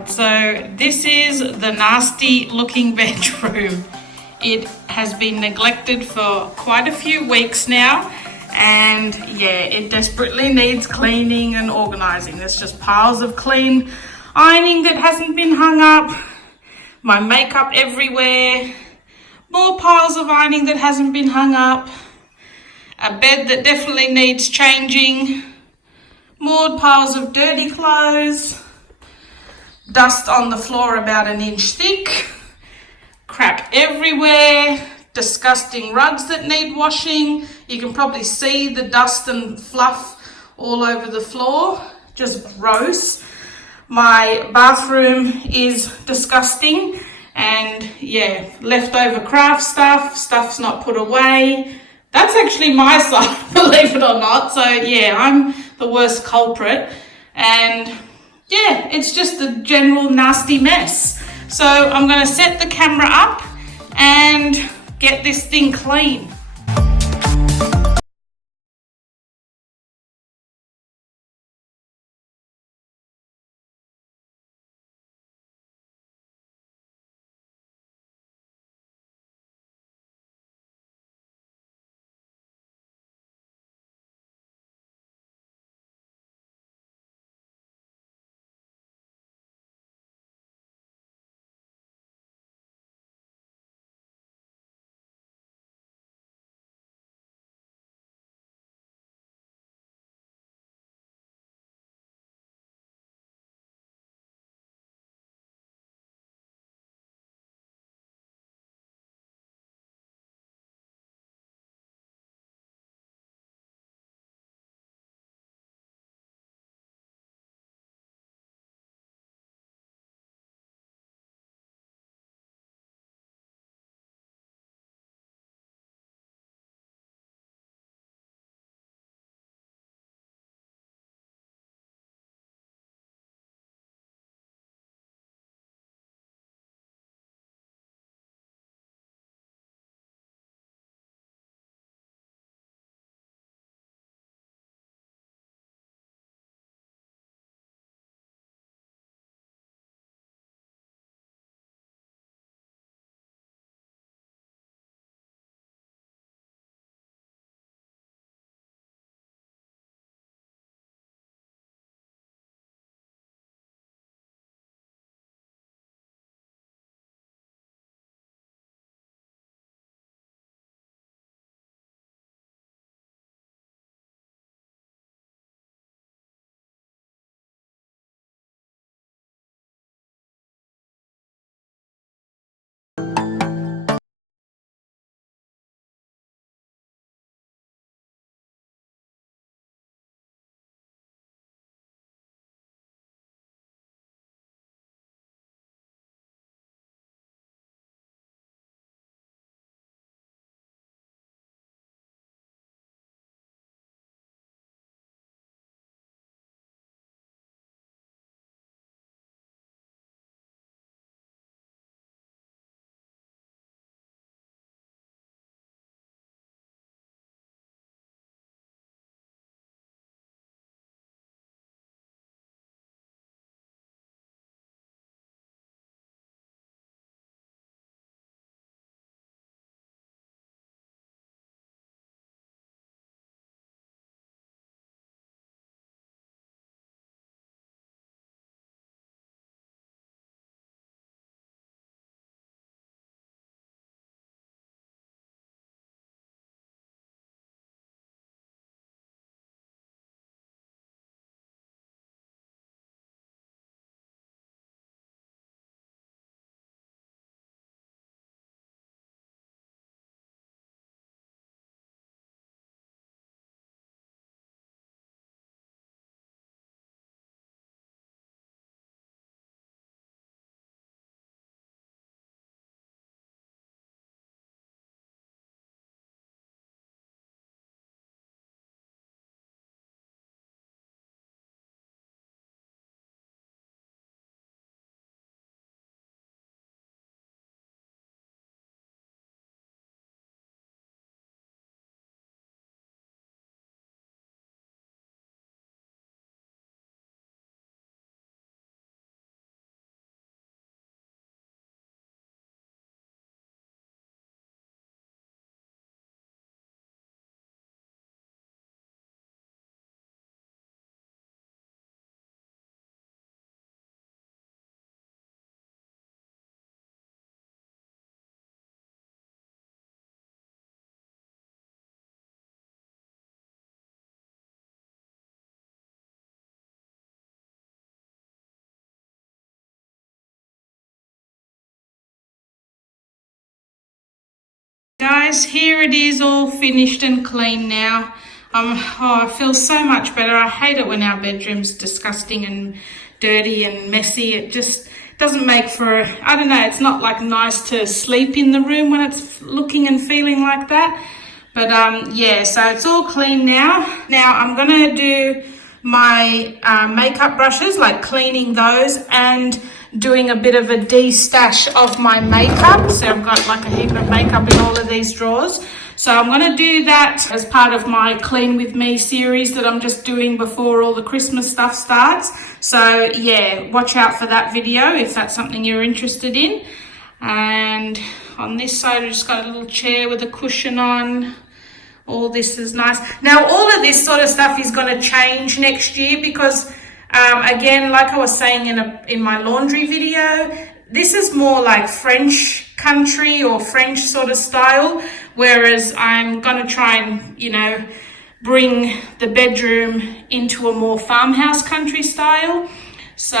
Right, so this is the nasty looking bedroom. It has been neglected for quite a few weeks now, and yeah, it desperately needs cleaning and organizing. There's just piles of clean ironing that hasn't been hung up, my makeup everywhere, more piles of ironing that hasn't been hung up, a bed that definitely needs changing, more piles of dirty clothes, dust on the floor about an inch thick, crap everywhere, disgusting rugs that need washing. You can probably see the dust and fluff all over the floor, just gross. My bathroom is disgusting, and yeah, leftover craft stuff's not put away. That's actually my side, believe it or not. So yeah, I'm the worst culprit, and yeah, it's just a general nasty mess. So I'm going to set the camera up and get this thing clean. guys, here it is all finished and clean now. I feel so much better. I hate it when our bedroom's disgusting and dirty and messy. It just doesn't make for, I don't know, it's not like nice to sleep in the room when it's looking and feeling like that. But yeah, so it's all clean now. Now I'm gonna do my makeup brushes, like cleaning those and doing a bit of a de-stash of my makeup. So I've got like a heap of makeup in all of these drawers. So I'm going to do that as part of my Clean With Me series that I'm just doing before all the Christmas stuff starts. So yeah, watch out for that video if that's something you're interested in. And on this side, I've just got a little chair with a cushion on. All this is nice. Now, all of this sort of stuff is going to change next year because again, like I was saying in my laundry video, this is more like French country or French sort of style, whereas I'm going to try and, you know, bring the bedroom into a more farmhouse country style. So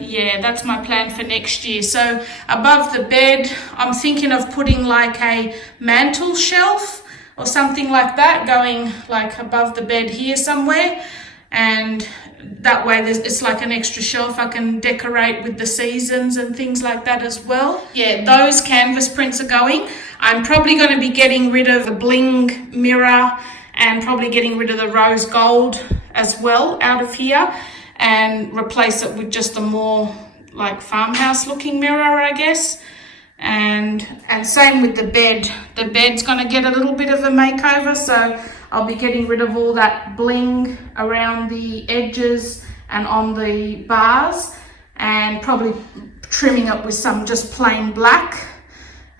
yeah, that's my plan for next year. So above the bed, I'm thinking of putting like a mantle shelf or something like that going like above the bed here somewhere. And that way it's like an extra shelf I can decorate with the seasons and things like that as well. Yeah, those canvas prints are going. I'm probably going to be getting rid of the bling mirror and probably getting rid of the rose gold as well out of here and replace it with just a more like farmhouse looking mirror, I guess. And same with the bed. The bed's going to get a little bit of a makeover, so I'll be getting rid of all that bling around the edges and on the bars and probably trimming it with some just plain black.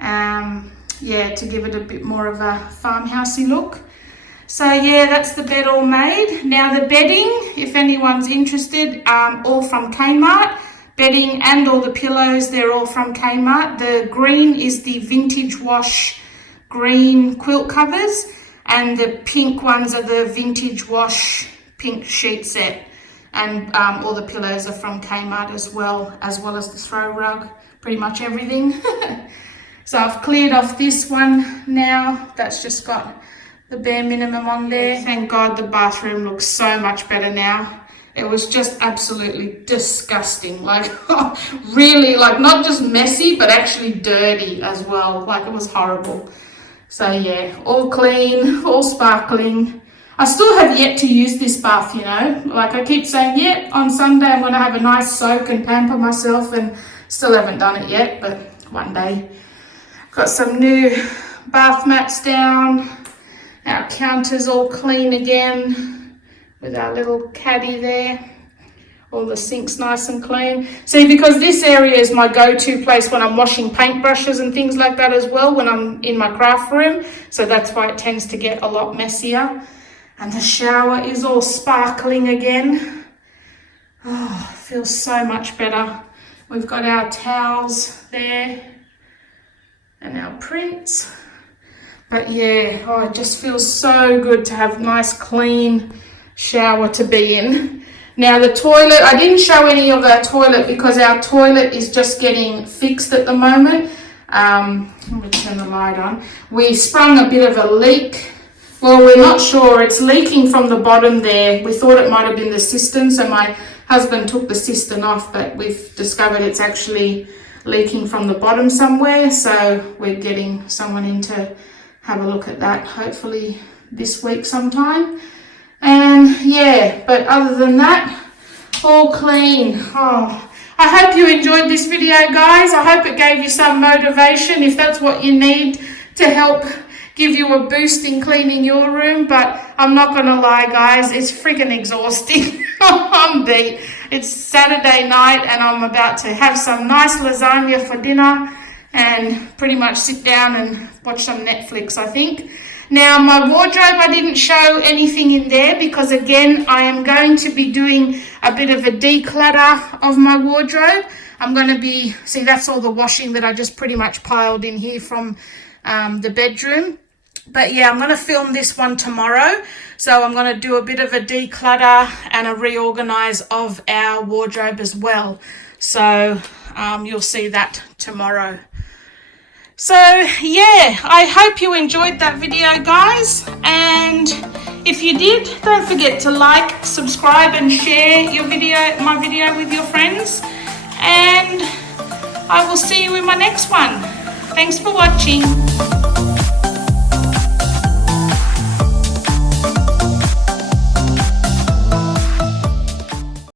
Yeah, to give it a bit more of a farmhousey look. So yeah, that's the bed all made. Now the bedding, if anyone's interested, all from Kmart. Bedding and all the pillows, they're all from Kmart. The green is the Vintage Wash green quilt covers, and the pink ones are the Vintage Wash pink sheet set. And all the pillows are from Kmart as well as the throw rug, pretty much everything. So I've cleared off this one now. That's just got the bare minimum on there. Thank God the bathroom looks so much better now. It was just absolutely disgusting, like really, like not just messy, but actually dirty as well. Like it was horrible. So yeah, all clean, all sparkling. I still have yet to use this bath, you know, like I keep saying, yeah, on Sunday I'm going to have a nice soak and pamper myself, and still haven't done it yet, but one day. Got some new bath mats down. Our counter's all clean again with our little caddy there. All the sinks nice and clean. See, because this area is my go-to place when I'm washing paintbrushes and things like that as well, when I'm in my craft room. So that's why it tends to get a lot messier. And the shower is all sparkling again. Oh, feels so much better. We've got our towels there and our prints. But yeah, oh, it just feels so good to have a nice clean shower to be in. Now the toilet, I didn't show any of our toilet because our toilet is just getting fixed at the moment. Let me turn the light on. We sprung a bit of a leak. Well, we're not sure. It's leaking from the bottom there. We thought it might have been the cistern, so my husband took the cistern off, but we've discovered it's actually leaking from the bottom somewhere. So we're getting someone in to have a look at that, hopefully this week sometime. And yeah, but other than that, all clean. Oh, I hope you enjoyed this video, guys. I hope it gave you some motivation if that's what you need to help give you a boost in cleaning your room. But I'm not gonna lie, guys, it's freaking exhausting. I'm beat. It's Saturday night and I'm about to have some nice lasagna for dinner and pretty much sit down and watch some Netflix, I think. Now, my wardrobe, I didn't show anything in there because, again, I am going to be doing a bit of a declutter of my wardrobe. I'm going to be, see, that's all the washing that I just pretty much piled in here from the bedroom. But yeah, I'm going to film this one tomorrow. So I'm going to do a bit of a declutter and a reorganize of our wardrobe as well. So you'll see that tomorrow. So yeah, I hope you enjoyed that video, guys, and if you did, don't forget to like, subscribe and share my video with your friends, and I will see you in my next one. Thanks for watching.